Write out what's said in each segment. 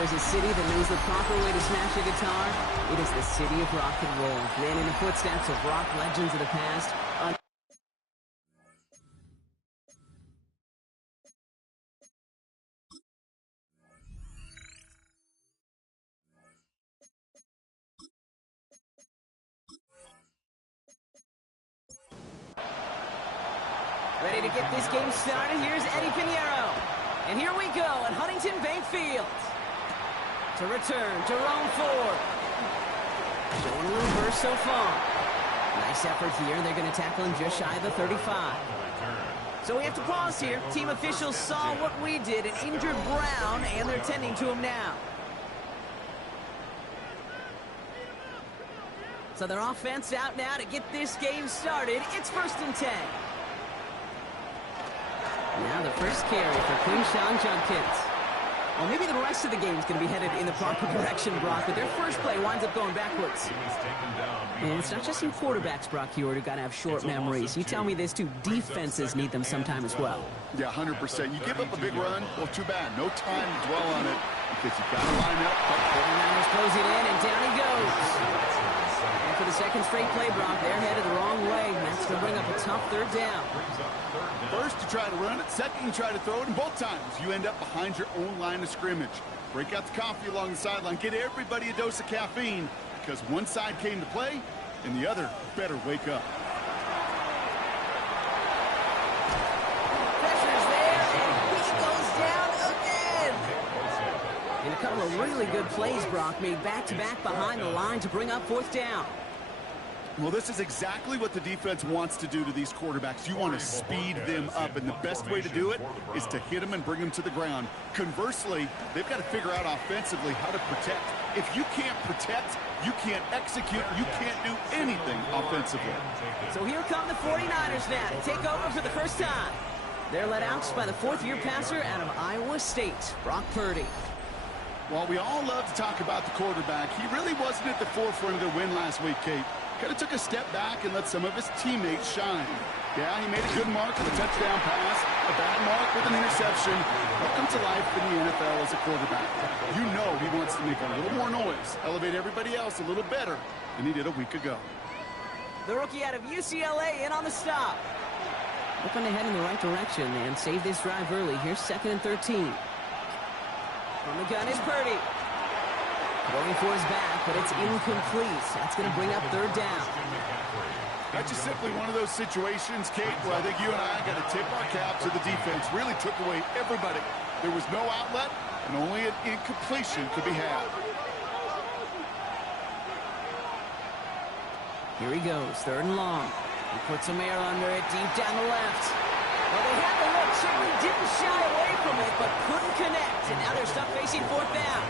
there's a city that knows the proper way to smash a guitar, it is the city of rock and roll. Man in the footsteps of rock legends of the past. Ready to get this game started. Here's Eddie Pinheiro. And here we go at Huntington Bank Field. To return, Jerome Ford. Showing a little burst so far. Nice effort here. They're going to tackle him just shy of the 35. So we have to pause here. Team officials saw what we did and injured Brown, and they're tending to him now. So their offense out now to get this game started. It's 1st and 10. Now the first carry for Quinshon Judkins. Well, maybe the rest of the game is going to be headed in the proper direction, Brock, but their first play winds up going backwards. And it's not just some quarterbacks, Brock Huard, who got to have short memories. You tell me this too, defenses need them sometime as well. Yeah, 100%. You give up a big run, well, too bad. No time to dwell on it because you got to line up. 49ers closing in, and down he goes. And for the second straight play, Brock, they're headed the wrong way. And that's going to bring up a tough 3rd down. First, you try to run it. Second, you try to throw it. And both times, you end up behind your own line of scrimmage. Break out the coffee along the sideline. Get everybody a dose of caffeine because one side came to play and the other better wake up. Pressure's there, and he goes down again. And a couple of really good plays, Brock, made back-to-back behind the line to bring up 4th down. Well, this is exactly what the defense wants to do to these quarterbacks. You want to speed them up, and the best way to do it is to hit them and bring them to the ground. Conversely, they've got to figure out offensively how to protect. If you can't protect, you can't execute, you can't do anything offensively. So here come the 49ers now to take over for the first time. They're led out by the 4th-year passer out of Iowa State, Brock Purdy. While we all love to talk about the quarterback, he really wasn't at the forefront of their win last week, Kate. Kind of took a step back and let some of his teammates shine. Yeah, he made a good mark with a touchdown pass, a bad mark with an interception. Welcome to life in the NFL as a quarterback. You know he wants to make a little more noise, elevate everybody else a little better than he did a week ago. The rookie out of UCLA in on the stop. Looking to head in the right direction and save this drive early. Here's 2nd and 13. From the gun is Purdy. Going for his back, but it's incomplete. That's going to bring up 3rd down. That's just simply one of those situations, Kate, where I think you and I got to tip our cap to the defense. Really took away everybody. There was no outlet, and only an incompletion could be had. Here he goes, 3rd and long. He puts some air under it, deep down the left. Well, they had the look, certainly didn't shy away from it, but couldn't connect. And now they're stuck facing 4th down.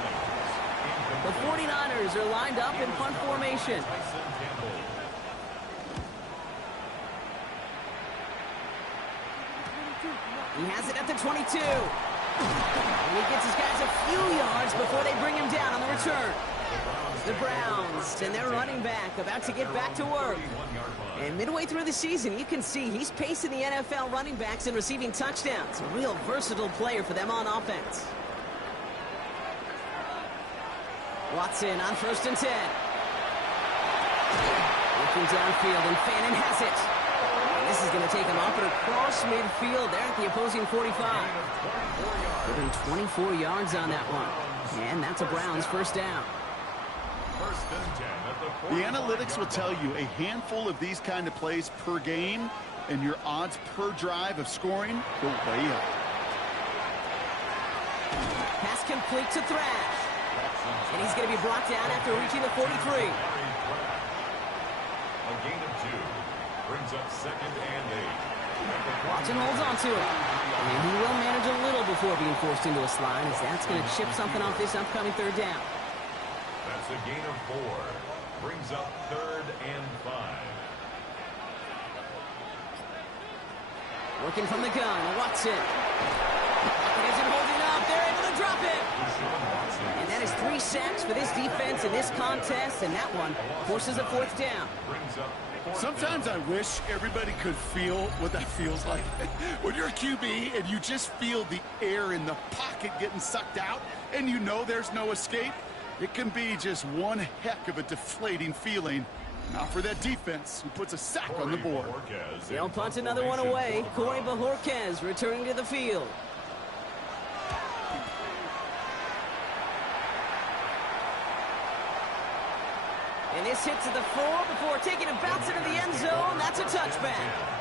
The 49ers are lined up in punt formation. He has it at the 22. And he gets his guys a few yards before they bring him down on the return. The Browns and their running back about to get back to work. And midway through the season, you can see he's pacing the NFL running backs and receiving touchdowns. A real versatile player for them on offense. Watson on 1st and 10. Looking downfield, and Fannin has it. And this is going to take him off and across midfield there at the opposing 45. Putting 24 yards on that one. And that's a Browns 1st down. The analytics will tell you a handful of these kind of plays per game, and your odds per drive of scoring go way up. Pass complete to Thrash. And he's going to be brought down after reaching the 43. A gain of 2 brings up 2nd and 8. Watson holds on to it. And he will manage a little before being forced into a slide, as that's going to chip something off this upcoming 3rd down. That's a gain of 4. Brings up 3rd and 5. Working from the gun, Watson. It isn't holding up. They're able to drop it. And that is 3 sacks for this defense in this contest, and that one forces a 4th down. Brings up Sometimes I wish everybody could feel what that feels like. When you're a QB and you just feel the air in the pocket getting sucked out and you know there's no escape, it can be just one heck of a deflating feeling. Not for that defense, who puts a sack on the board. They'll punt another one away. Corey Bojorquez returning to the field. And this hit to the floor before taking a bounce into the end zone. That's a touchback.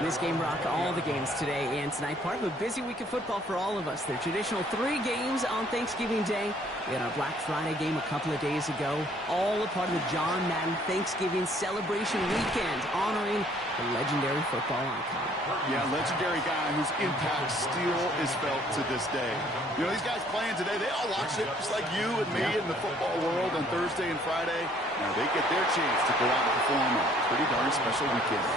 This game, Brock, all the games today and tonight, part of a busy week of football for all of us. Their traditional 3 games on Thanksgiving Day. We had our Black Friday game a couple of days ago. All a part of the John Madden Thanksgiving celebration weekend, honoring the legendary football icon. Yeah, legendary guy whose impact still is felt to this day. You know, these guys playing today, they all watch it, just like you and me in the football world on Thursday and Friday. Now they get their chance to go out and perform a pretty darn special weekend.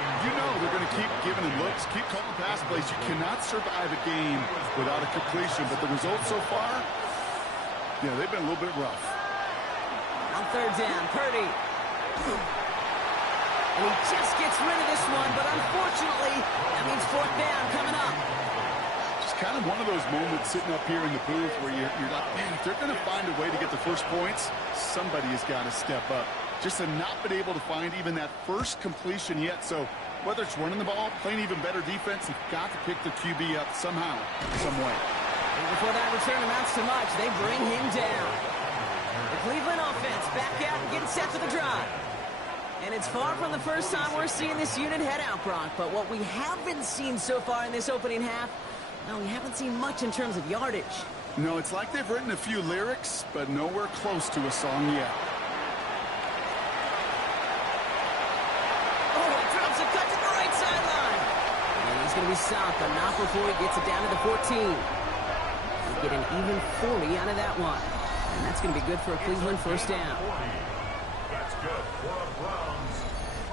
You know they're going to keep giving them looks, keep calling pass plays. You cannot survive a game without a completion, but the results so far, yeah, they've been a little bit rough. On 3rd down, Purdy. And he just gets rid of this one, but unfortunately, that means 4th down coming up. Just kind of one of those moments sitting up here in the booth where you're like, man, if they're going to find a way to get the first points, somebody has got to step up. Just have not been able to find even that first completion yet. So whether it's running the ball, playing even better defense, you've got to pick the QB up somehow, some way. And before that return amounts to much, they bring him down. The Cleveland offense back out and getting set for the drive. And it's far from the first time we're seeing this unit head out, Brock. But what we haven't seen so far in this opening half, well, we haven't seen much in terms of yardage. No, it's like they've written a few lyrics, but nowhere close to a song yet. He's going to be stopped, but not before he gets it down to the 14. He'll get an even 40 out of that one. And that's going to be good for a Cleveland 1st down. That's good for a Browns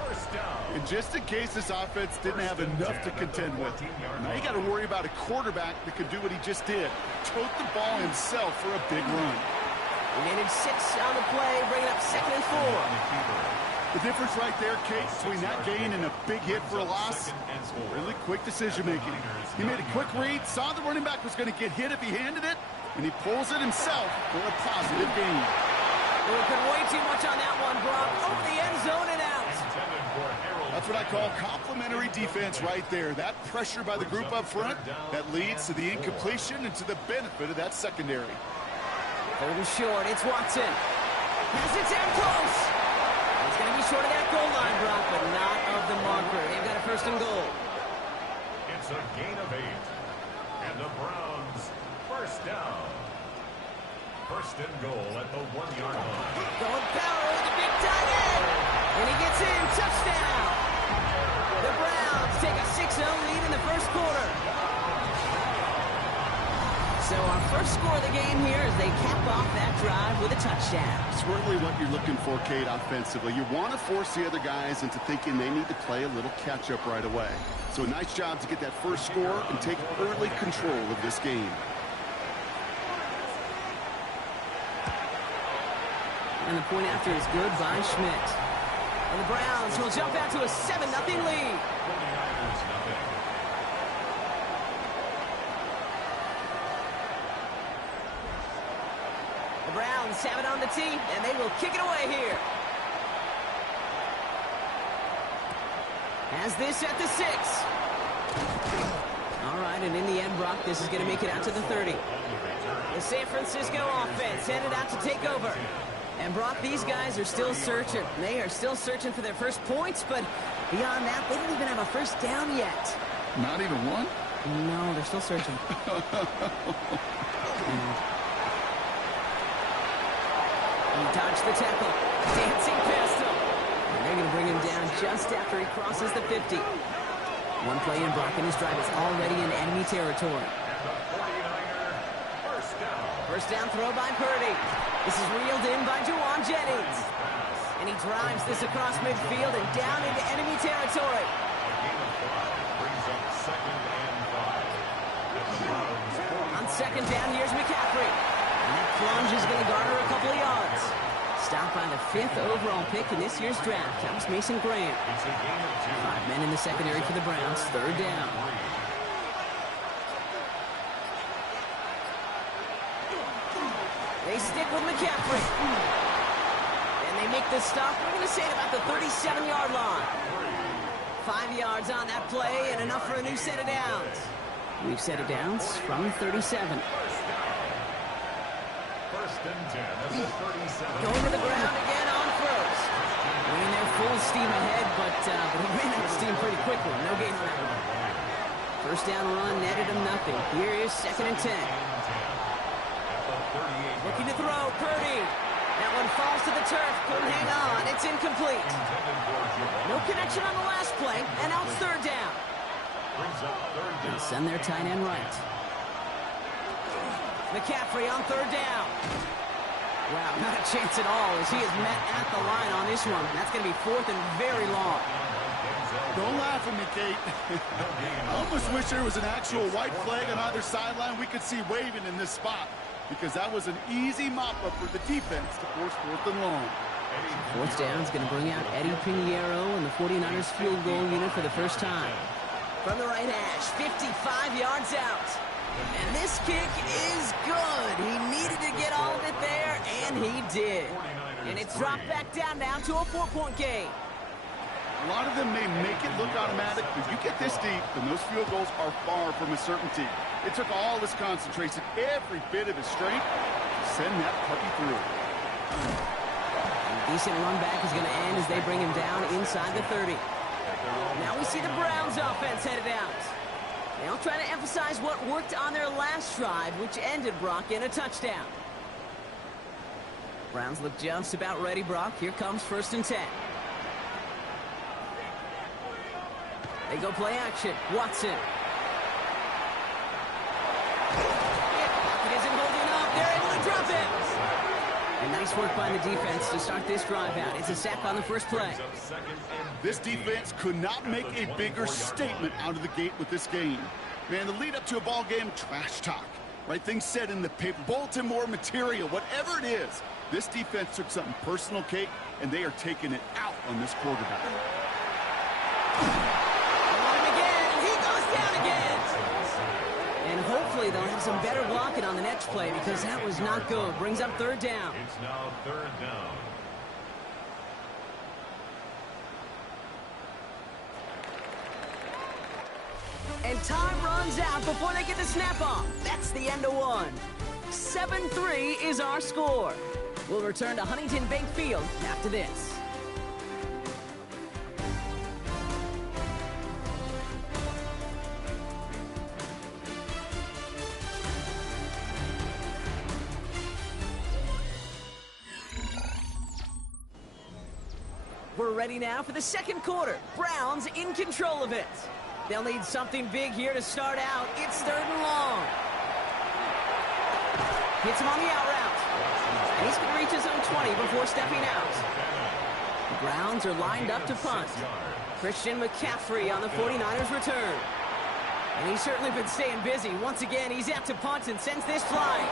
1st down. And just in case this offense didn't have enough to contend with, now you got to worry about a quarterback that could do what he just did. Tote the ball himself for a big run. He managed 6 on the play, bringing up 2nd and 4. The difference right there, Kate, between that gain and a big hit for a loss, really quick decision-making. He made a quick read, saw the running back was going to get hit if he handed it, and he pulls it himself for a positive gain. Well, we put way too much on that one, Brock. Over the end zone and out. That's what I call complimentary defense right there. That pressure by the group up front, that leads to the incompletion and to the benefit of that secondary. Holding short, it's Watson. Has it down close. He's going to be short of that goal line, Brock, but not of the marker. They've got a 1st and goal. It's a gain of 8. And the Browns 1st down. 1st and goal at the 1-yard line. Going power with the big tight end. And he gets in. Touchdown. The Browns take a 6-0 lead in the 1st quarter. So our first score of the game here as they cap off that drive with a touchdown. It's really what you're looking for, Kate, offensively. You want to force the other guys into thinking they need to play a little catch-up right away. So a nice job to get that first score and take early control of this game. And the point after is good by Schmidt. And the Browns will jump out to a 7-0 lead. The Browns have it on the tee, and they will kick it away here. Has this at the 6. All right, and in the end, Brock, this is going to make it out to the 30. The San Francisco offense headed out to take over. And Brock, these guys are still searching. They are still searching for their first points, but beyond that, they don't even have a 1st down yet. Not even one? No, they're still searching. He dodged the tackle, dancing past him. And they're going to bring him down just after he crosses the 50. One play in, Brock, and his drive is already in enemy territory. First down throw by Purdy. This is reeled in by Juwan Jennings. And he drives this across midfield and down into enemy territory. On 2nd down, here's McCaffrey. And that plunge is going to garner a couple of yards. Stopped by the 5th overall pick in this year's draft. That was Mason Graham. 5 men in the secondary for the Browns. 3rd down. They stick with McCaffrey. And they make the stop. We're going to say it about the 37-yard line. 5 yards on that play and enough for a new set of downs. We've set of downs from 37. Going to the ground again on first. Winning their full steam ahead, but he ran out of steam pretty quickly. No gain on that one. First down run netted him nothing. Here is 2nd and 10. Looking to throw, Purdy. That one falls to the turf. Couldn't hang on. It's incomplete. No connection on the last play, and now it's 3rd down. They send their tight end right. McCaffrey on 3rd down. Wow, not a chance at all as he is met at the line on this one. That's going to be 4th and very long. Don't laugh at me, Kate. I almost wish there was an actual white flag on either sideline we could see waving in this spot, because that was an easy mop-up for the defense to force 4th and long. 4th down is going to bring out Eddie Pinheiro and the 49ers field goal unit for the first time. From the right hash, 55 yards out. And this kick is good. He needed to get all of it there, and he did. And it's dropped back down now to a 4-point game. A lot of them may make it look automatic, but you get this deep, and those field goals are far from a certainty. It took all his concentration, every bit of his strength, to send that puppy through. And a decent run back is going to end as they bring him down inside the 30. Now we see the Browns offense headed out. They'll try to emphasize what worked on their last drive, which ended, Brock, in a touchdown. Browns look just about ready, Brock. Here comes 1st and 10. They go play action. Watson. It isn't holding up. They're able to drop it. And nice work by the defense to start this drive out. It's a sack on the first play. This defense could not make a bigger statement out of the gate with this game. Man, the lead up to a ball game, trash talk. Right things said in the paper, Baltimore material, whatever it is. This defense took something personal, Kate, and they are taking it out on this quarterback. And hopefully they'll have some better blocking on the next play because that was not good. Brings up 3rd down. It's now 3rd down. And time runs out before they get the snap off. That's the end of one. 7-3 is our score. We'll return to Huntington Bank Field after this. We're ready now for the 2nd quarter. Browns in control of it. They'll need something big here to start out. It's 3rd and long. Hits him on the out route. And he's going to reach his own 20 before stepping out. The Browns are lined up to punt. Christian McCaffrey on the 49ers return. And he's certainly been staying busy. Once again, he's out to punt and sends this flying.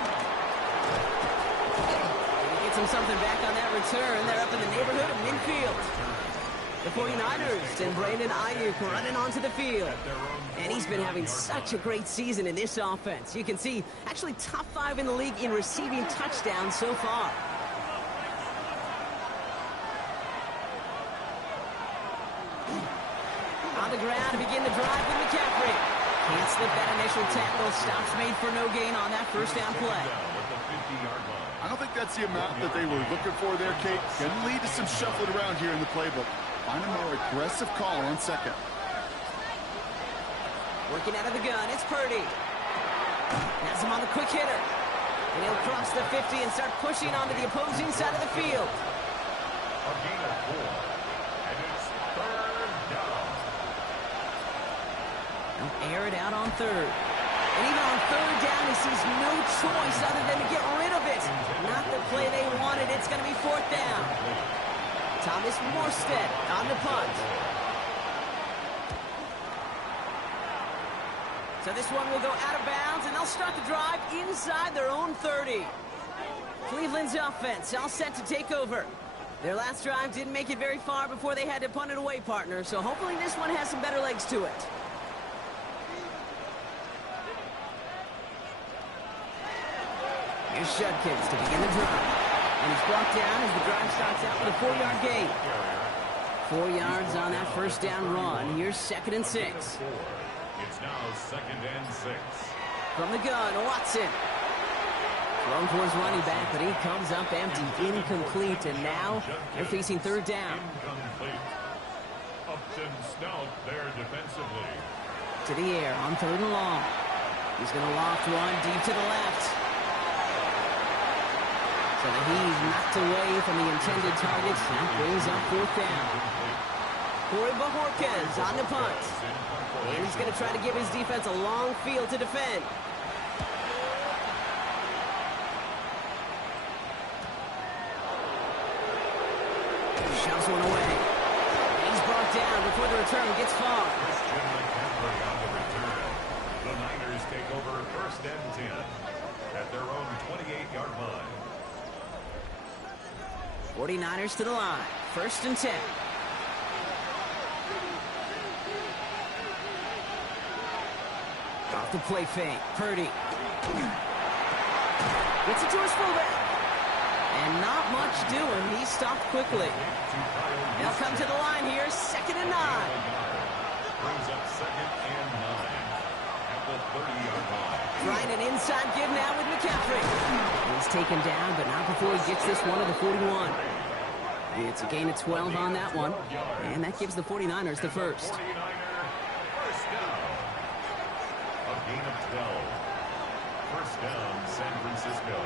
Some something back on that return. They're up in the neighborhood of midfield. The 49ers and Brandon Ayuk running onto the field. And he's been having such a great season in this offense. You can see actually top 5 in the league in receiving touchdowns so far. On the ground to begin the drive with McCaffrey. Can't slip that initial tackle. Stops made for no gain on that first down play. I don't think that's the amount that they were looking for there, Kate. Going to lead to some shuffling around here in the playbook. Find a more aggressive call on 2nd. Working out of the gun, it's Purdy. Has him on the quick hitter. And he'll cross the 50 and start pushing onto the opposing side of the field. A gain of 4. And it's 3rd down. They'll air it out on 3rd. And even on 3rd down, he sees no choice other than to get rid of it. Not the play they wanted. It's going to be 4th down. Thomas Morstead on the punt. So this one will go out of bounds, and they'll start the drive inside their own 30. Cleveland's offense all set to take over. Their last drive didn't make it very far before they had to punt it away, partner, so hopefully this one has some better legs to it. Here's Judkins to begin the drive. And he's brought down as the drive starts out with a 4-yard gain. 4 yards on that first down run. Here's 2nd and 6. It's now 2nd and 6. From the gun, Watson. Thrown towards running back, but he comes up empty, incomplete, and now they're facing 3rd down. Incomplete. Upton Stout there defensively. To the air on 3rd and long. He's going to loft one deep to the left. So that he's knocked away from the intended targets. That brings up 4th down. Corey Bajorquez on the punt. And he's going to try to give his defense a long field to defend. Shoves one away. He's brought down before the return gets far. Christian McCaffrey on the return. The Niners take over 1st and 10 at their own 28-yard line. 49ers to the line. 1st and 10. Off the play fake. Purdy. Gets it to his fullback. And not much doing. He stopped quickly. They'll come to the line here. 2nd and 9. Brings up 2nd and 9 at the 30-yard line. Trying an inside give now with McCaffrey. He's taken down, but not before he gets this one to the 41. It's a gain of 12 on that one. And that gives the 49ers the first. 49er first down. A gain of 12. First down, San Francisco.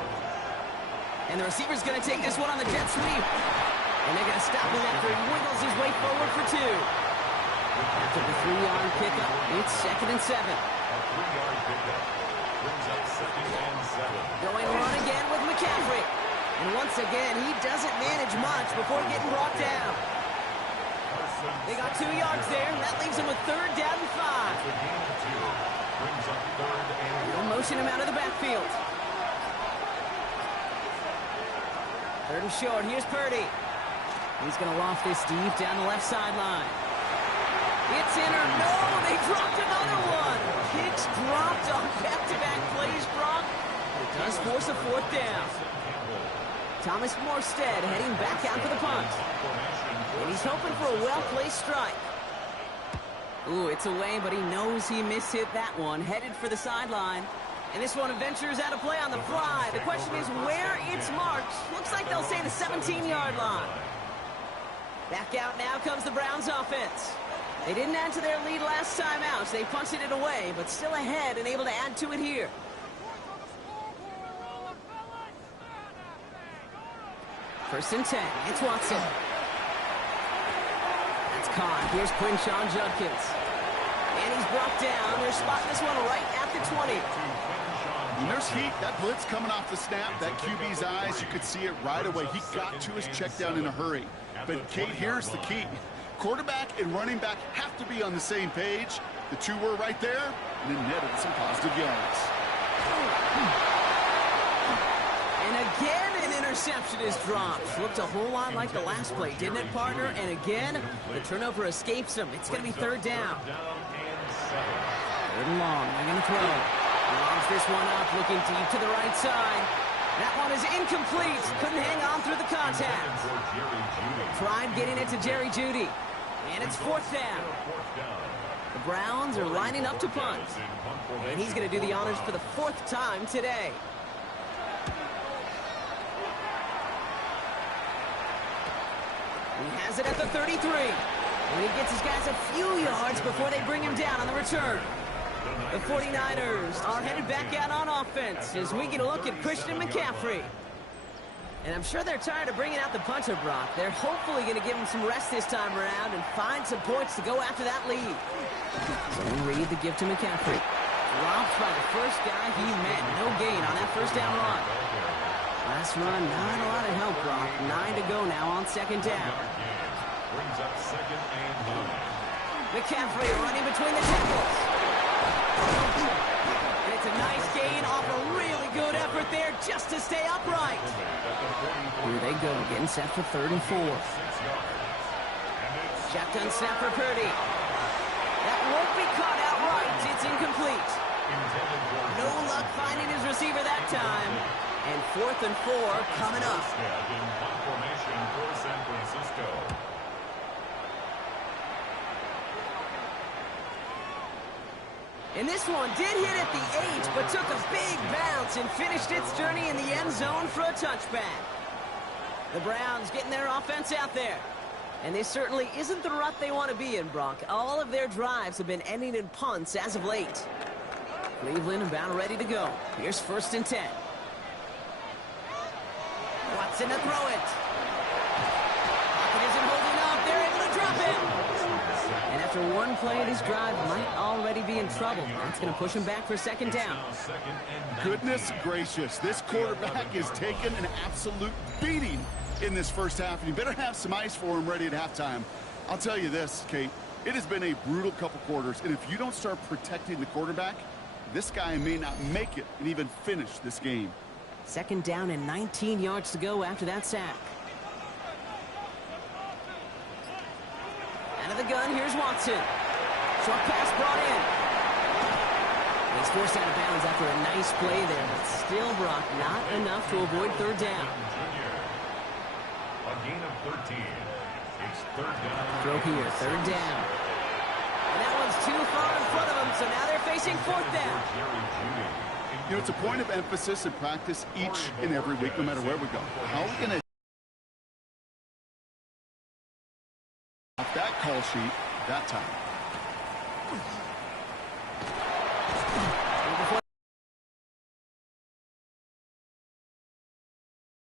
And the receiver's going to take this one on the jet sweep. And they're going to stop him after he wiggles his way forward for 2. After the 3-yard pickup, it's 2nd and 7. A 3-yard pickup brings up 2nd and 7. Going run again with McCaffrey. And once again, he doesn't manage much before getting brought down. They got 2 yards there, and that leaves him with 3rd down and 5. A gain of 2 brings up 3rd and They'll motion him out of the backfield. 3rd and short. Here's Purdy. He's going to loft this deep down the left sideline. It's in or no, they dropped another one. Kicks dropped on back-to-back plays, Brock. It does force a 4th down. Thomas Morstead heading back out for the punt. And he's hoping for a well-placed strike. Ooh, it's away, but he knows he mishit that one. Headed for the sideline. And this one ventures out of play on the fly. The question is where it's marked. Looks like they'll say the 17-yard line. Back out now comes the Browns offense. They didn't add to their lead last time out. So they punted it away, but still ahead and able to add to it here. First and 10. It's Watson. That's caught. Here's Quinshawn Judkins. And he's brought down. They're spotting this one right at the 20. And there's heat. That blitz coming off the snap. That QB's eyes, you could see it right away. He got to his check down in a hurry. But, Kate, here's the key. Quarterback and running back have to be on the same page. The two were right there, and then netted some positive yards. And again, an interception is dropped. Looked a whole lot like the last play, didn't it, partner? And again, the turnover escapes him. It's going to be 3rd down. 3rd and long. They're going to throw. He lines this one up, looking deep to the right side. That one is incomplete. Couldn't hang on through the contact. Tried getting it to Jerry Jeudy. And it's 4th down. The Browns are lining up to punt. And he's going to do the honors for the 4th time today. He has it at the 33. And he gets his guys a few yards before they bring him down on the return. The 49ers are headed back out on offense as we get a look at Christian McCaffrey. And I'm sure they're tired of bringing out the punter, Brock. They're hopefully going to give him some rest this time around and find some points to go after that lead. So Reed the give to McCaffrey. Dropped by the first guy he met. No gain on that first down run. Last run, not a lot of help, Brock. 9 to go now on 2nd down. Brings up 2nd and 9. McCaffrey running between the tackles. And it's a nice gain off a really good effort there just to stay upright. Here they go, getting set for 3rd and 4. Shotgun snap for Purdy. That won't be caught outright. It's incomplete. No luck finding his receiver that time. And 4th and 4 coming up. Formation for San Francisco. And this one did hit at the 8, but took a big bounce and finished its journey in the end zone for a touchback. The Browns getting their offense out there. And this certainly isn't the rut they want to be in, Brock. All of their drives have been ending in punts as of late. Cleveland about ready to go. Here's 1st and 10. Watson to throw it. Pocket isn't holding up. They're able to drop it. And after one play, this drive might already be in trouble. That's going to push him back for 2nd down. Goodness gracious, this quarterback is taking an absolute beating in this first half, and you better have some ice for him ready at halftime. I'll tell you this, Kate, it has been a brutal couple quarters, and if you don't start protecting the quarterback, this guy may not make it and even finish this game. 2nd down and 19 yards to go after that sack. Out of the gun, here's Watson. Short pass brought in. He's forced out of bounds after a nice play there, but still, Brock, not enough to avoid 3rd down. A gain of 13. It's 3rd down. Throw here, 3rd down. And that one's too far in front of them, so now they're facing 4th down. You know, it's a point of emphasis in practice each and every week, no matter where we go. How are we going to off that call sheet that time?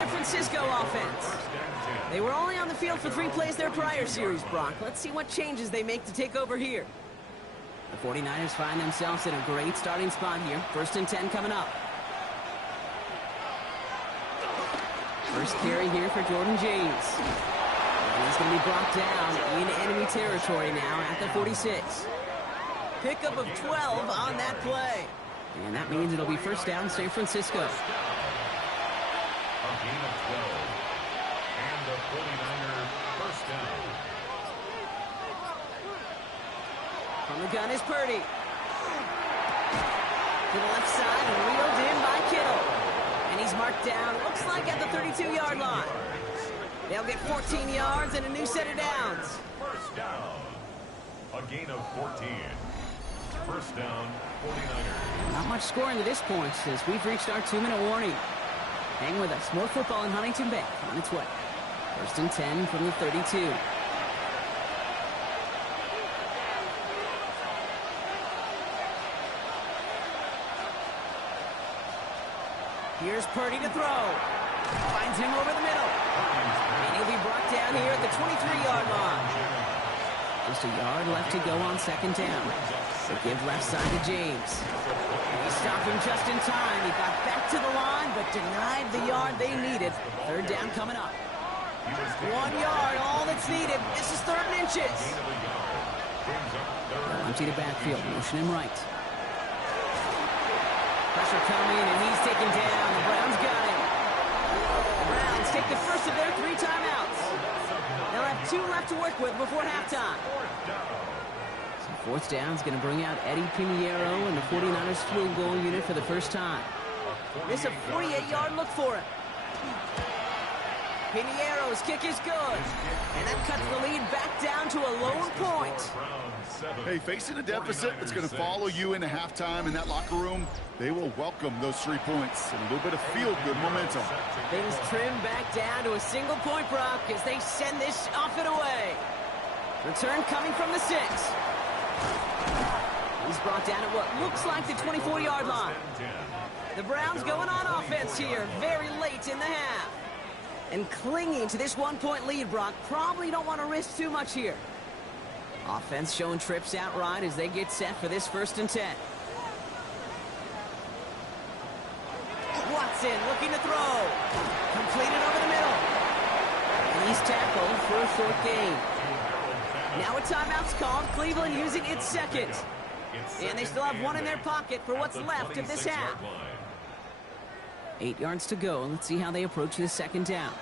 San Francisco offense. They were only on the field for 3 plays their prior series, Brock. Let's see what changes they make to take over here. The 49ers find themselves in a great starting spot here. 1st and 10 coming up. First carry here for Jordan James. And he's going to be brought down in enemy territory now at the 46. Pickup of 12 on that play. And that means it'll be 1st down San Francisco. A gain of 12. And the 49er 1st down. From the gun is Purdy. To the left side and wheeled in by Kittle. And he's marked down, looks like at the 32-yard line. They'll get 14 yards and a new set of downs. 1st down. A gain of 14. 1st down, 49ers. Not much scoring to this point as we've reached our 2-minute warning. Hang with us. More football in Huntington Bank on its way. 1st and 10 from the 32. Here's Purdy to throw. Finds him over the middle. And he'll be brought down here at the 23-yard line. Just a yard left to go on 2nd down. They give left side to James. He stopped him just in time. He got back to the line, but denied the yard they needed. 3rd down coming up. 1 yard, all that's needed. This is 3rd and inches. Empty the backfield, motion him right. Pressure coming, and he's taken down. The Browns got him. The Browns take the first of their 3 timeouts. They'll have 2 left to work with before halftime. So 4th down is going to bring out Eddie Pinheiro and the 49ers field goal unit for the first time. This is a 48-yard look for him. Pinheiro's kick is good. And that cuts the lead back down to a lone point. Hey, facing a deficit that's going to follow you into halftime in that locker room, they will welcome those 3 points and a little bit of feel-good momentum. Things trim back down to a single point, Brock, as they send this off and away. Return coming from the 6. He's brought down at what looks like the 24-yard line. The Browns going on offense here very late in the half. And clinging to this 1-point lead, Brock, probably don't want to risk too much here. Offense showing trips outright as they get set for this 1st and 10. Watson looking to throw. Completed over the middle. And he's tackled for a short gain. Now a timeout's called. Cleveland using its 2nd. And they still have 1 in their pocket for what's left of this half. 8 yards to go. Let's see how they approach this second down.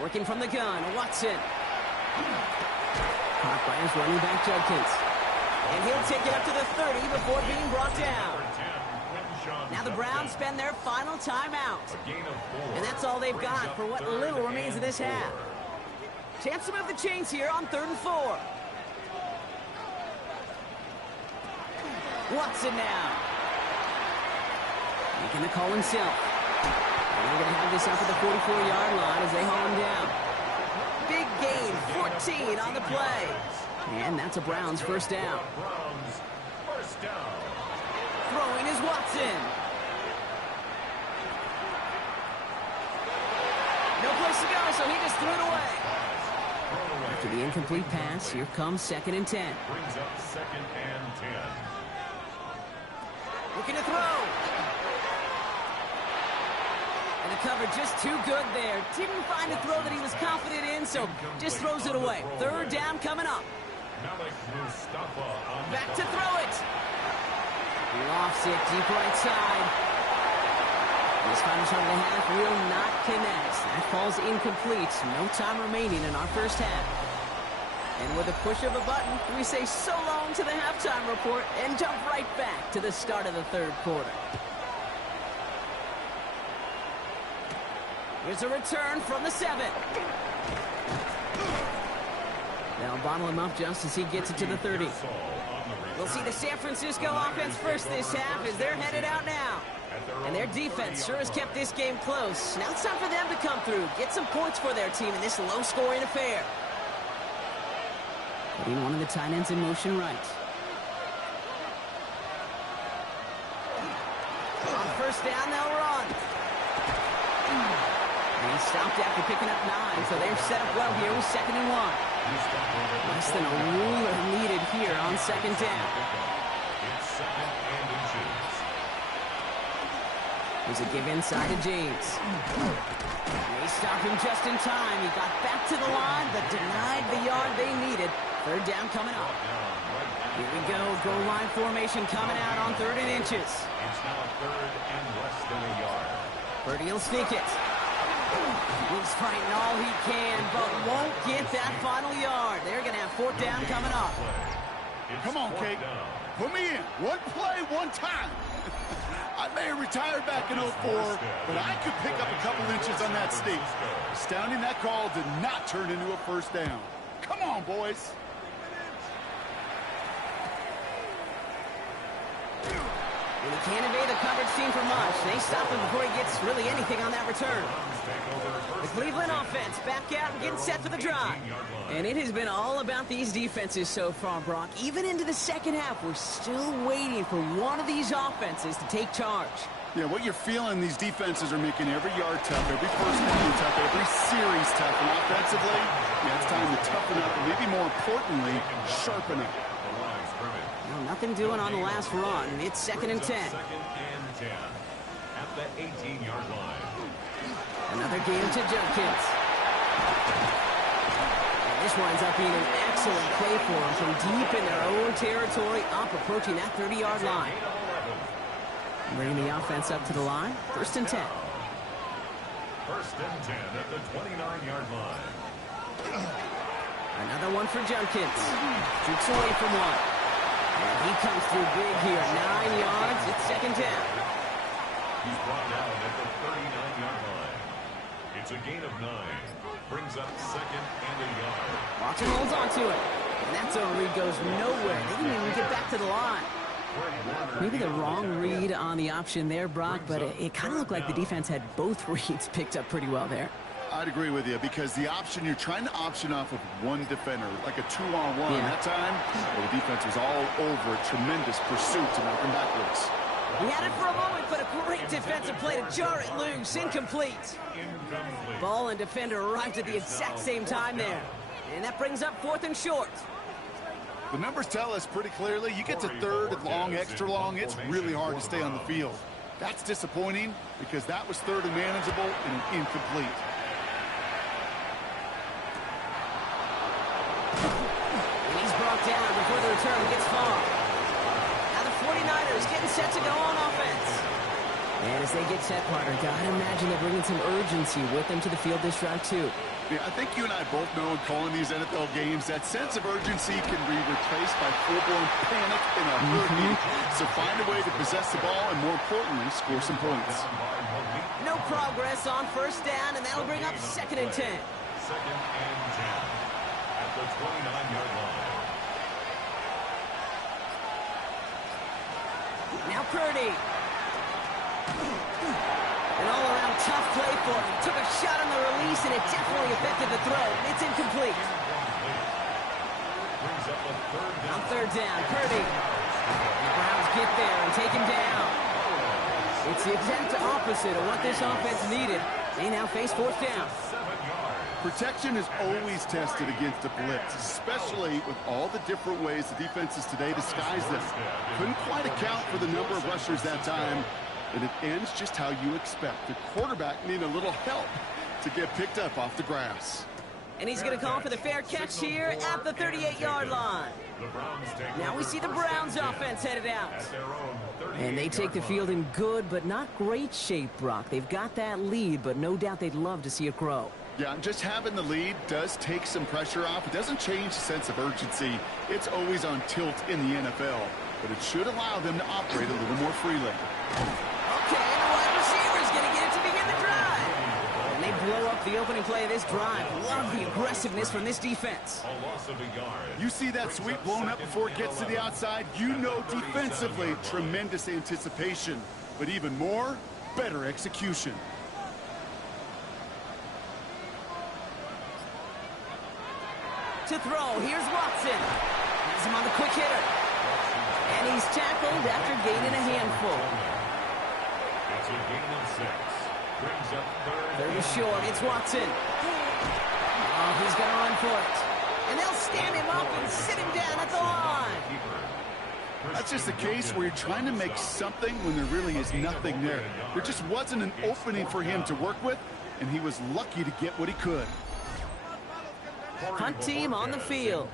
Working from the gun, Watson. Caught by his running back, Judkins. And he'll take it up to the 30 before being brought down. Now the Browns spend their final timeout. And that's all they've got for what little remains of this half. Chance to move the chains here on 3rd and 4. Watson now. Making the call himself. And they're going to have this up at the 44-yard line as they haul him down. Big gain, 14 on the play. And that's a Browns first down. Throwing is Watson. No place to go, so he just threw it away. After the incomplete pass, here comes 2nd and 10. Brings up 2nd and 10. Looking to throw. And the cover just too good there. Didn't find a throw that he was confident in, so just throws it away. 3rd down coming up. Back to throw it. Lofts it deep right side. This final shot of the half will not connect. That falls incomplete. No time remaining in our first half. And with a push of a button, we say so long to the halftime report and jump right back to the start of the 3rd quarter. Here's a return from the 7. They'll bottle him up just as he gets it to the 30. We'll see the San Francisco offense first this half as they're headed out now. And their defense sure has kept this game close. Now it's time for them to come through, get some points for their team in this low-scoring affair. Putting one of the tight ends in motion right. On 1st down, they'll run. And he stopped after picking up 9, so they're set up well here with 2nd and 1. Less than a ruler needed here on 2nd down. It's 2nd and inches. There's a give inside to James. They stopped him just in time. He got back to the line, but denied the yard they needed. 3rd down coming up. Here we go. Goal line formation coming out on 3rd and inches. It's now 3rd and less than a yard. Purdy will sneak it. He's fighting all he can, but won't get that final yard. They're going to have 4th down coming up. Come on, Kate. Put me in. One play, one time. I may have retired back in 04, but I could pick up a couple inches on that sneak. Astounding that call did not turn into a 1st down. Come on, boys. And he can't evade the coverage team for much. They stop him before he gets really anything on that return. The Cleveland offense back out and getting set for the drive. And it has been all about these defenses so far, Brock. Even into the second half, we're still waiting for one of these offenses to take charge. Yeah, what you're feeling, these defenses are making every yard tough, every 1st down tough, every series tough. And offensively, yeah, it's time to toughen up and maybe more importantly, sharpen up. Well, nothing doing on the last run. It's 2nd and 10. 2nd and 10 at the 18-yard line. Another game to Judkins. And this winds up being an excellent play for them from deep in their own territory, up approaching that 30-yard line. Bringing the offense up to the line. 1st and 10. 1st and 10 at the 29-yard line. Another one for Judkins. Shoots away from one. And he comes through big here. 9 yards. It's 2nd down. He's brought down at the 39-yard line. It's a gain of 9. Brings up 2nd and a yard. Watson holds on to it. And that zone read goes nowhere. They didn't even get back to the line. Maybe the wrong read on the option there, Brock, but it kind of looked like the defense had both reads picked up pretty well there. I'd agree with you because the option, you're trying to option off of one defender, like a 2-on-1. Yeah. That time, well, the defense was all over it. Tremendous pursuit to knock him backwards. He had it for a moment, but a great defensive play to jar it loose. Incomplete. Ball and defender arrived at the exact same time there. And that brings up 4th and short. The numbers tell us pretty clearly, you get to 3rd and long, extra long, it's really hard to stay on the field. That's disappointing because that was 3rd and manageable and an incomplete. And he's brought down before the return gets far. Now the 49ers getting set to go on offense. And as they get set, partner, gotta imagine they're bringing some urgency with them to the field this drive, too. Yeah, I think you and I both know in calling these NFL games that sense of urgency can be replaced by full-blown panic in a heartbeat. So find a way to possess the ball and, more importantly, score some points. No progress on first down, and that'll bring up 2nd and 10. 2nd and 10 at the 29-yard line. Now Purdy. An all-around tough play for him. Took a shot on the release, and it definitely affected the throw. It's incomplete. On 3rd down, Purdy. The Browns get there and take him down. It's the exact opposite of what this offense needed. They now face 4th down. Protection is always tested against a blitz, especially with all the different ways the defenses today disguise them. Couldn't quite account for the number of rushers that time, and it ends just how you expect. The quarterback needed a little help to get picked up off the grass. And he's going to call for the fair catch here at the 38-yard line. Now we see the Browns offense headed out. And they take the field in good but not great shape, Brock. They've got that lead, but no doubt they'd love to see it grow. Yeah, just having the lead does take some pressure off. It doesn't change the sense of urgency. It's always on tilt in the NFL, but it should allow them to operate a little more freely. Okay, and the wide receiver's going to get it to begin the drive. And they blow up the opening play of this drive. Love the aggressiveness from this defense. You see that sweep blown up before it gets to the outside, you know defensively, tremendous anticipation. But even more, better execution. To throw, here's Watson. Has him on the quick hitter. And he's tackled after gaining a handful. It's a gain of 6. Brings up 3rd and short, it's Watson. Oh, he's going to run for it. And they'll stand him up and sit him down at the line. That's just a case where you're trying to make something when there really is nothing there. There just wasn't an opening for him to work with, and he was lucky to get what he could. Punt team on the field.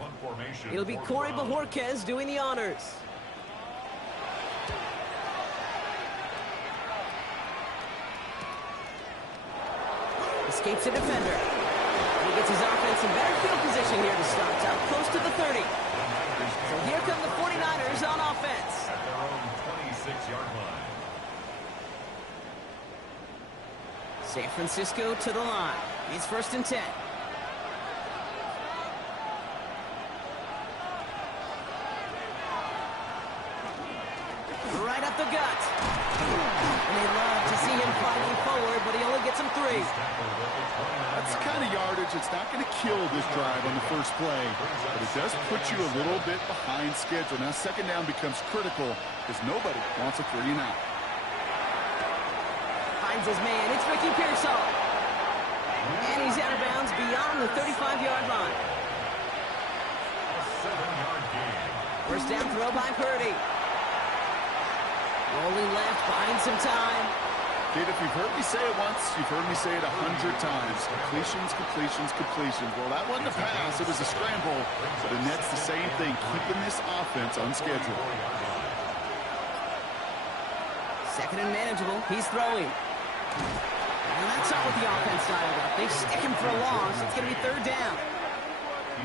It'll be Corey Bojorquez doing the honors. Escapes a defender. He gets his offense in better field position here to start. Up close to the 30. So here come the 49ers on offense. At their own 26-yard line. San Francisco to the line. It's 1st and 10. Right up the gut. And they love to see him fighting forward, but he only gets him 3. That's the kind of yardage that's not going to kill this drive on the first play, but it does put you a little bit behind schedule. Now 2nd down becomes critical because nobody wants a 3 and out. Finds his man. It's Ricky Pearsall. And he's out of bounds beyond the 35-yard line. A 7-yard gain. First down throw by Purdy. Rolling left, buying some time. Kid, if you've heard me say it once, you've heard me say it 100 times. Completions, completions, completions. Well, that wasn't a pass. It was a scramble. But the Nets the same thing, keeping this offense on schedule. 2nd and manageable. He's throwing. And that's not what the offense dialed up. They stick him for a loss. It's going to be 3rd down.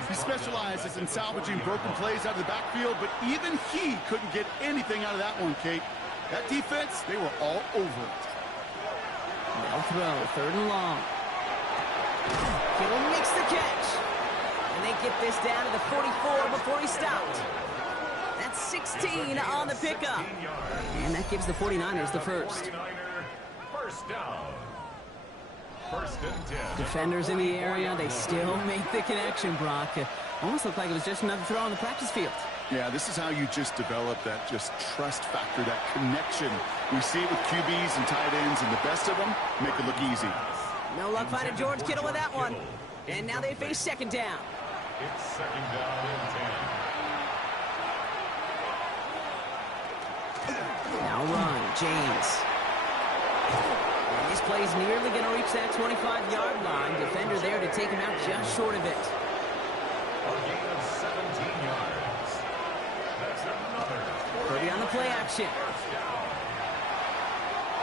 He specializes in salvaging broken plays out of the backfield, but even he couldn't get anything out of that one, Kate. That defense, they were all over it. They'll throw, 3rd and long. Kittle makes the catch. And they get this down to the 44 before he stopped. That's 16 on the pickup. And that gives the 49ers the first. 1st down. 1st and 10. Defenders in the area, they still make the connection, Brock. It almost looked like it was just another throw on the practice field. Yeah, this is how you just develop that just trust factor, that connection. We see it with QBs and tight ends, and the best of them make it look easy. No luck finding George Kittle with that one. And now they face 2nd down. It's 2nd down and 10. Now run, James. And this play's nearly going to reach that 25-yard line. Defender there to take him out just short of it. A gain of 17 yards. That's another. Purdy on the play action. 1st down.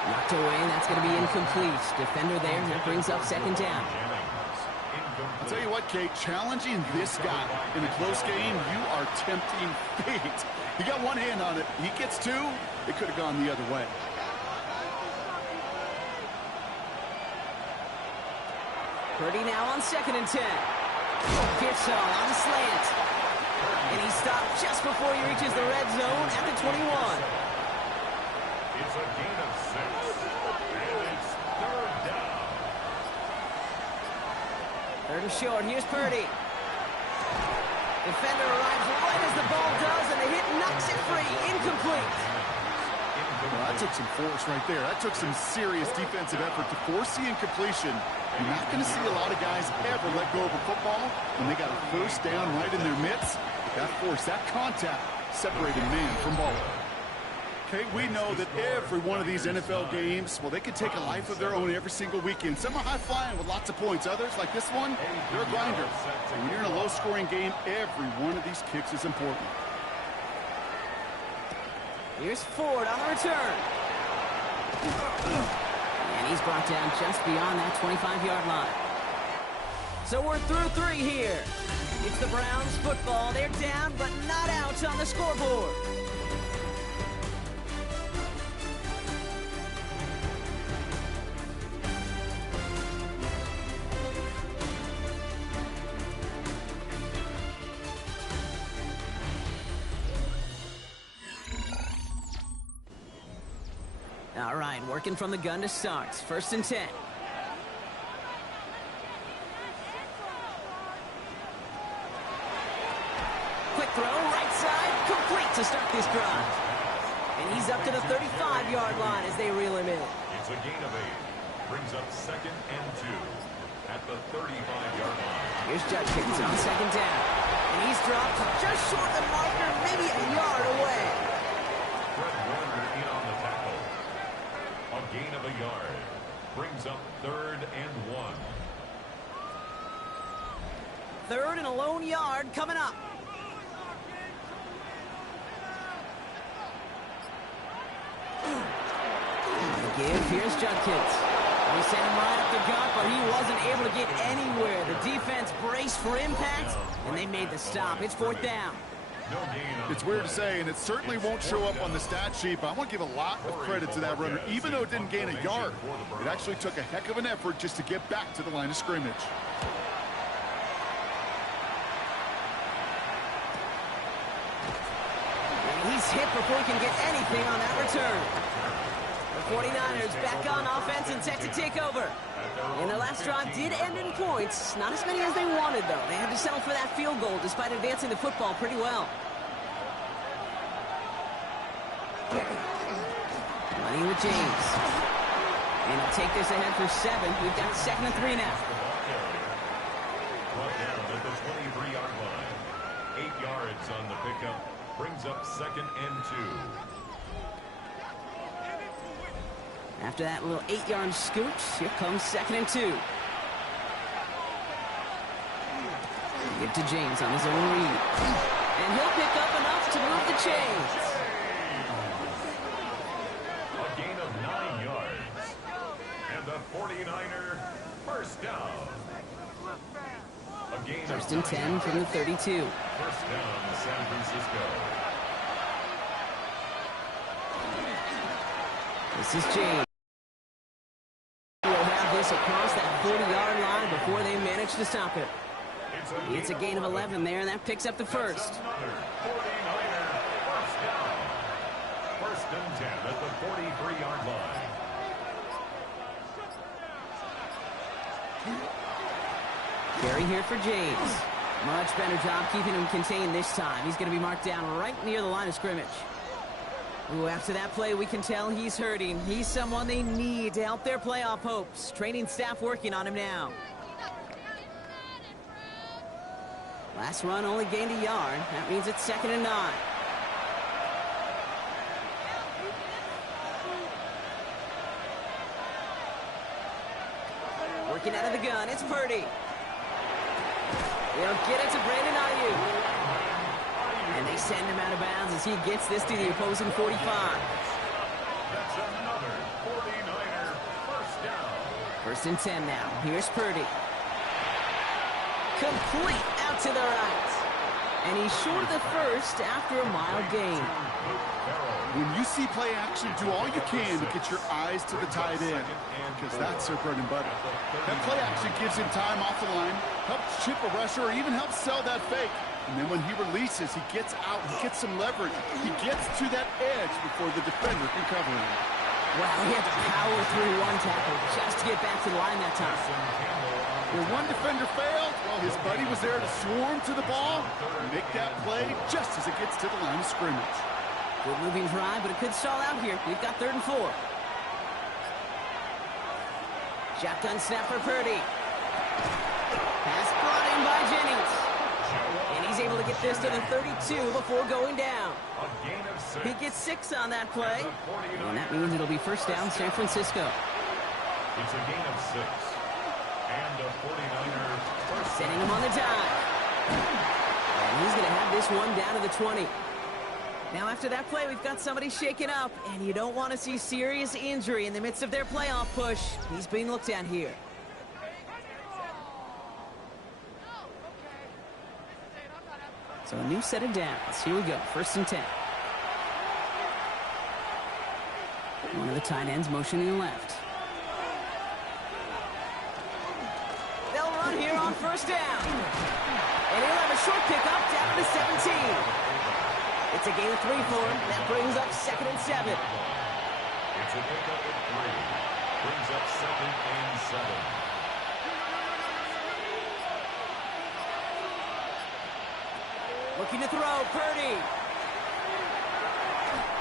Knocked away, and that's going to be incomplete. Defender there, and that brings up second down. I'll tell you what, Kate, challenging this guy in a close game, you are tempting fate. He got one hand on it. He gets two. It could have gone the other way. Purdy now on 2nd and 10. Pearsall on the slant. And he stopped just before he reaches the red zone at the 21. It's a gain of 6. And it's 3rd down. 3rd and short. Here's Purdy. Defender arrives right as the ball does, and the hit knocks it free. Incomplete. Well, that took some force right there. That took some serious defensive effort to force the incompletion. You're not going to see a lot of guys ever let go of a football when they got a first down right in their midst. But that force, that contact, separated man from ball. Okay, we know that every one of these NFL games, well, they can take a life of their own every single weekend. Some are high-flying with lots of points. Others, like this one, they're a grinder. And when you're in a low-scoring game, every one of these kicks is important. Here's Ford on the return. And he's brought down just beyond that 25-yard line. So we're through 3 here. It's the Browns football. They're down, but not out on the scoreboard. All right, working from the gun to start. 1st and 10. Quick throw, right side, complete to start this drive. And he's up to the 35-yard line as they reel him in. It's a gain of 8. Brings up 2nd and 2 at the 35-yard line. Here's Judkins on 2nd down. And he's dropped just short of the marker, maybe a yard away. Fred Warner in on the tackle. A gain of a yard. Brings up 3rd and 1. 3rd and a lone yard coming up. Give, here's Judkins. They sent him right up the gut, but he wasn't able to get anywhere. The defense braced for impact, and they made the stop. It's 4th down. It's weird to say, and it certainly won't show up on the stat sheet, but I want to give a lot of credit to that runner. Even though it didn't gain a yard, it actually took a heck of an effort just to get back to the line of scrimmage. And he's hit before he can get anything on that return. The 49ers back on offense and set to take over. And their last drive did end in points. Not as many as they wanted, though. They had to settle for that field goal despite advancing the football pretty well. Money with James. And he'll take this ahead for 7. We've got 2nd and 3 now. Brought down at the 23-yard line. 8 yards on the pickup. Brings up 2nd and 2. After that little 8-yard scooch, here comes 2nd and 2. Give to James on his own read. And he'll pick up enough to move the chains. A gain of 9 yards. And the 49er first down. A gain of 1st and 10 from the 32. First down, San Francisco. This is James. We'll have this across that 40-yard line before they manage to stop it. It's a gain of 11 there, and that picks up the first. Another 49er first down. 1st and 10 at the 43-yard line. Carry here for James. Much better job keeping him contained this time. He's going to be marked down right near the line of scrimmage. Ooh, after that play, we can tell he's hurting. He's someone they need to help their playoff hopes. Training staff working on him now. Last run only gained a yard. That means it's 2nd and 9. Working out of the gun, it's Purdy. They'll get it to Brandon Ayuk. And they send him out of bounds as he gets this to the opposing 45. That's another 49er first down. First and 10 now. Here's Purdy. Complete out to the right. And he's short of the first after a mile gain. When you see play action, do all you can to get your eyes to the tight end, because that's their bread and butter. That play action gives him time off the line, helps chip a rusher, or even helps sell that fake. And then when he releases, he gets out, he gets some leverage. He gets to that edge before the defender can cover him. Well, he had to power through one tackle just to get back to the line that time. When one defender failed, well, his buddy was there to swarm to the ball and make that play just as it gets to the line of scrimmage. Good moving drive, but it could stall out here. We've got 3rd and 4. Shotgun snap for Purdy. Pass brought in by Jennings. And he's able to get this to the 32 before going down. A gain of 6. He gets 6 on that play. And that means it'll be first down San Francisco. It's a gain of 6. And a 49er first. Sending him on the dive. And he's going to have this one down to the 20. Now after that play, we've got somebody shaken up, and you don't want to see serious injury in the midst of their playoff push. He's being looked at here. So a new set of downs. Here we go. 1st and 10. One of the tight ends motioning left. They'll run here on 1st down. And he'll have a short pickup down to the 17. It's a gain of 3 for him. That brings up 2nd and 7. It's a pickup of 3. Brings up 2nd and 7. Looking to throw, Purdy.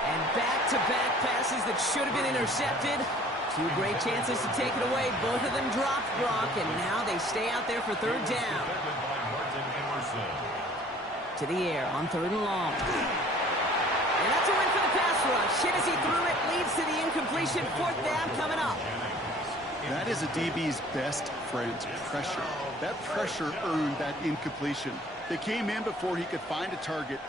And back-to-back passes that should have been intercepted. 2 great chances to take it away. Both of them dropped, Brock, and now they stay out there for 3rd down. To the air on 3rd and long. And that's a win for the pass rush. Hit as he threw it, leads to the incompletion. 4th down coming up. That is a DB's best friend, pressure. That pressure earned that incompletion. They came in before he could find a target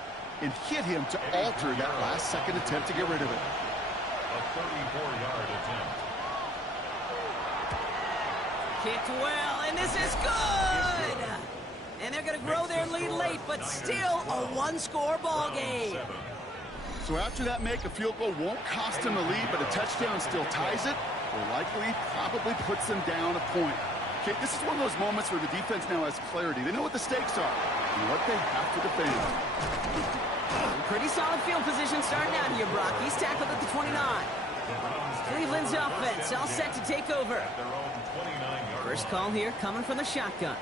and hit him to alter that last-second attempt to get rid of it. A 34-yard attempt. Kicked well, and this is good! And they're going to grow their lead late, but still a 1-score ball game. So after that make, a field goal won't cost them a lead, but a touchdown still ties it, or likely probably puts them down a point. Okay, this is one of those moments where the defense now has clarity. They know what the stakes are and what they have to defend. Pretty solid field position starting out here, Brock. He's tackled at the 29. Cleveland's offense all set to take over. First call here coming from the shotgun.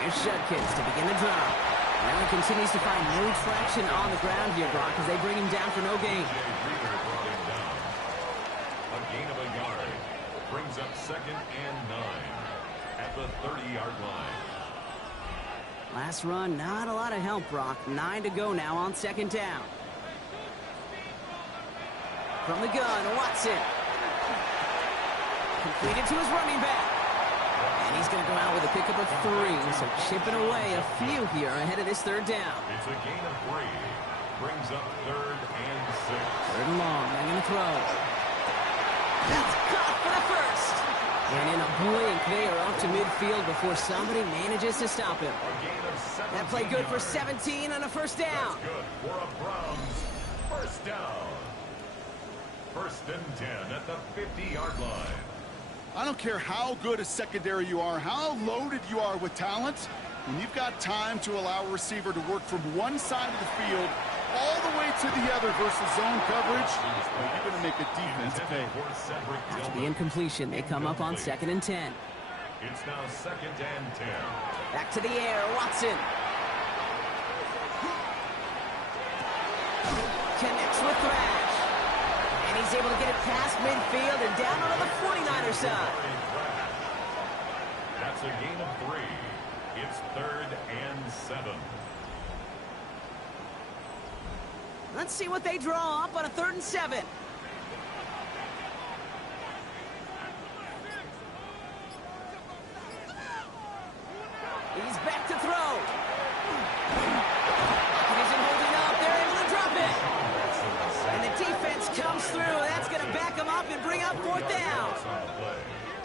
Here's Judkins to begin the drive. Now he continues to find no traction on the ground here, Brock, as they bring him down for no gain. A gain of a yard. Brings up 2nd and 9 at the 30-yard line. Last run, not a lot of help, Brock. 9 to go now on 2nd down. From the gun, Watson. Completed to his running back. And he's going to go out with a pickup of 3. So chipping away a few here ahead of this 3rd down. It's a gain of 3. Brings up 3rd and 6. 3rd and long. They're going to throw. That's caught for the first. And in a blink, they are up to midfield before somebody manages to stop him. That play good for 17 on a 1st down. That's good for a Browns first down. 1st and 10 at the 50-yard line. I don't care how good a secondary you are, how loaded you are with talent, when you've got time to allow a receiver to work from one side of the field all the way to the other versus zone coverage, you're going to make a defense pay. After the incompletion, they come up on 2nd and 10. It's now 2nd and 10. Back to the air, Watson. Connects with Thrash. And he's able to get it past midfield and down on the 49er side. That's a gain of 3. It's 3rd and 7. Let's see what they draw up on a 3rd and 7. He's back to throw. He doesn't hold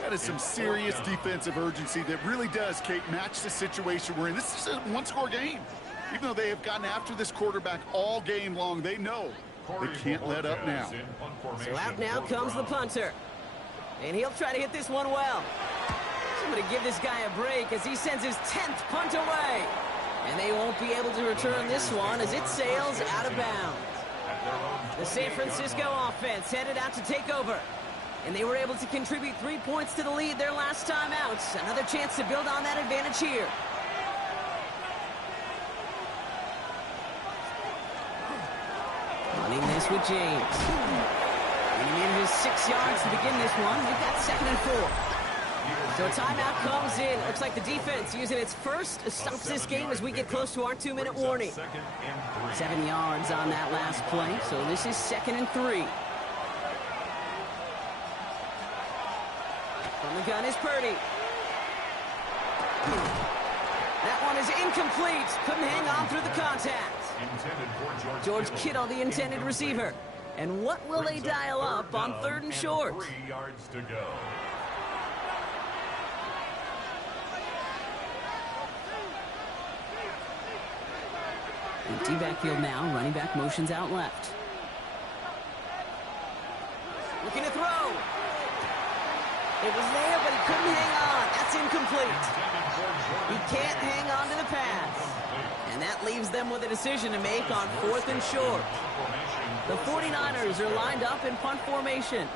That is some serious defensive urgency that really does, Kate, match the situation we're in. This is a one-score game. Even though they have gotten after this quarterback all game long, they know they can't let up now. So out now comes the punter. And he'll try to hit this one well. Somebody give this guy a break as he sends his 10th punt away. And they won't be able to return this one as it sails out of bounds. The San Francisco offense headed out to take over. And they were able to contribute 3 points to the lead their last time out. Another chance to build on that advantage here. Running this with James. Getting in his 6 yards to begin this one. We've got 2nd and 4. So a timeout comes in. Looks like the defense using its first stops this game as we get close to our 2-minute warning. 7 yards on that last play. So this is 2nd and 3. From the gun is Purdy. That one is incomplete. Couldn't hang on through the contact. George Kittle, the intended receiver. And what will they dial up on 3rd and short? 3 yards to go. Empty backfield now. Running back motions out left. Looking to throw. It was there, but he couldn't hang on. That's incomplete. He can't hang on to the pass. And that leaves them with a decision to make on 4th and short. The 49ers are lined up in punt formation.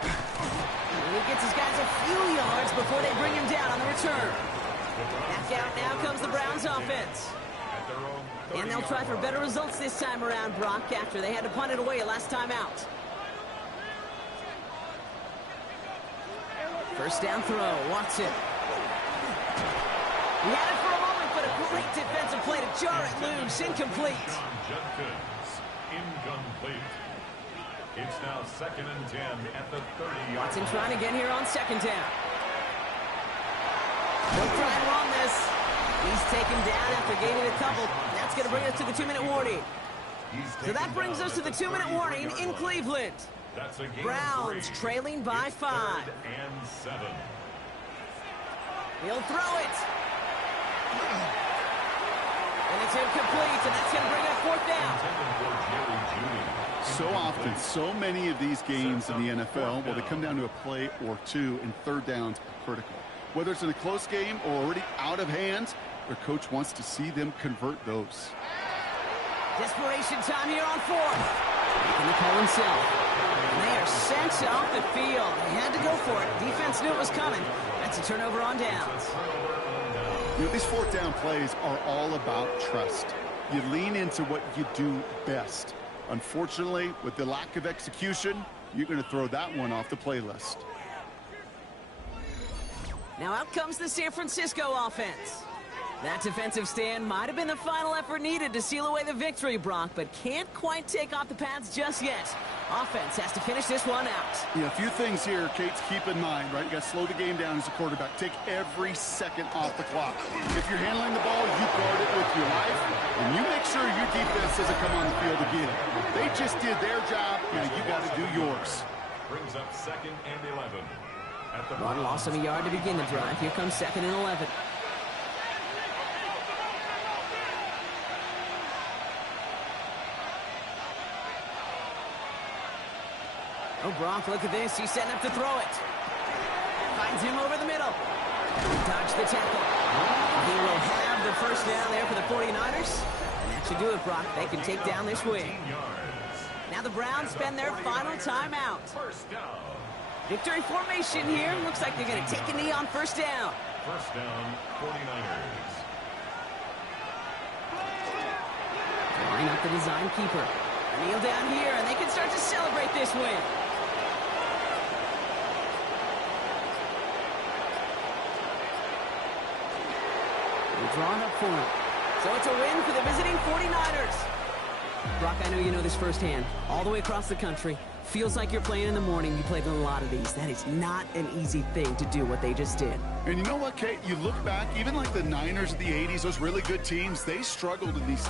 And he gets his guys a few yards before they bring him down on the return. Back out now comes the Browns offense. And they'll try for better results this time around, Brock, after they had to punt it away last time out. First down throw, Watson. He had it for a moment, but a great defensive play to jar it loose. Incomplete. Incomplete. It's now 2nd and 10 at the 30-yard. Watson trying again here on 2nd down. He'll try and run this. He's taken down after gaining a couple. That's going to bring us to the 2-minute warning. So that brings us to the 2-minute warning in Cleveland. Browns trailing by 5. 3rd and 7. He'll throw it. And it's incomplete, and that's going to bring up 4th down. So often, so many of these games in the NFL, well, they come down to a play or two, and 3rd downs are critical. Whether it's in a close game or already out of hand, their coach wants to see them convert those. Desperation time here on 4th. Making the call himself. And they are sent off the field. They had to go for it. Defense knew it was coming. That's a turnover on downs. You know, these 4th down plays are all about trust. You lean into what you do best. Unfortunately, with the lack of execution, you're going to throw that one off the playlist. Now out comes the San Francisco offense. That defensive stand might have been the final effort needed to seal away the victory, Brock, but can't quite take off the pads just yet. Offense has to finish this one out. Yeah, a few things here, Kate's, keep in mind, right? You got to slow the game down as a quarterback. Take every second off the clock. If you're handling the ball, you guard it with your life, and you make sure your defense doesn't come on the field again. They just did their job, now you got to do yours. Brings up 2nd and 11. One loss of a yard to begin the drive. Here comes 2nd and 11. Oh, Brock, look at this. He's setting up to throw it. Finds him over the middle. Dodge the tackle. He will have the first down there for the 49ers. And that should do it, Brock. They can take down this win. Now the Browns spend their final timeout. First down. Victory formation here. Looks like they're going to take a knee on 1st down. First down, 49ers. Line up the design keeper. Kneel down here, and they can start to celebrate this win. They're drawn up for him. So it's a win for the visiting 49ers. Brock, I know you know this firsthand. All the way across the country. Feels like you're playing in the morning. You played in a lot of these. That is not an easy thing to do what they just did. And you know what, Kate? You look back, even like the Niners of the 80s, those really good teams, they struggled in these